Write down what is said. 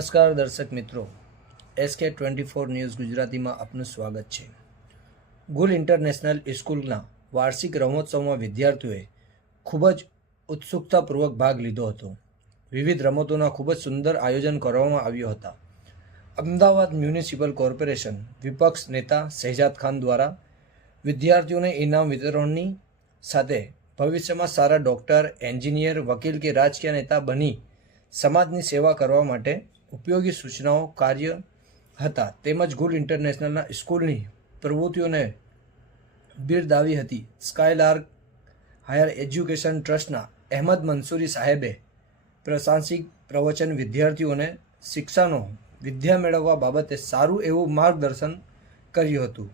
નમસ્કાર દર્શક મિત્રો, SK24 ન્યૂઝ ગુજરાતીમાં આપનું સ્વાગત છે. ગુલ ઇન્ટરનેશનલ સ્કૂલના વાર્ષિક રમોત્સવમાં વિદ્યાર્થીઓએ ખૂબ જ ઉત્સુકતાપૂર્વક ભાગ લીધો હતો. વિવિધ રમતોના ખૂબ જ સુંદર આયોજન કરવામાં આવ્યું હતા. અમદાવાદ મ્યુનિસિપલ કોર્પોરેશન વિપક્ષ નેતા શહેજાદ ખાન દ્વારા વિદ્યાર્થીઓને ઇનામ વિતરણની સાથે ભવિષ્યમાં સારા ડૉક્ટર, એન્જિનિયર, વકીલ કે રાજકીય નેતા બની સમાજની સેવા કરવા માટે ઉપયોગી સૂચનાઓ કાર્ય હતા. તેમજ ગુલ ઇન્ટરનેશનલના સ્કૂલની પ્રવૃત્તિઓને બિરદાવી હતી. સ્કાયલાર્ક હાયર એજ્યુકેશન ટ્રસ્ટના અહેમદ મંસૂરી સાહેબે પ્રાસંગિક પ્રવચન વિદ્યાર્થીઓને શિક્ષાનો વિદ્યા મેળવવા બાબતે સારું એવું માર્ગદર્શન કર્યું હતું.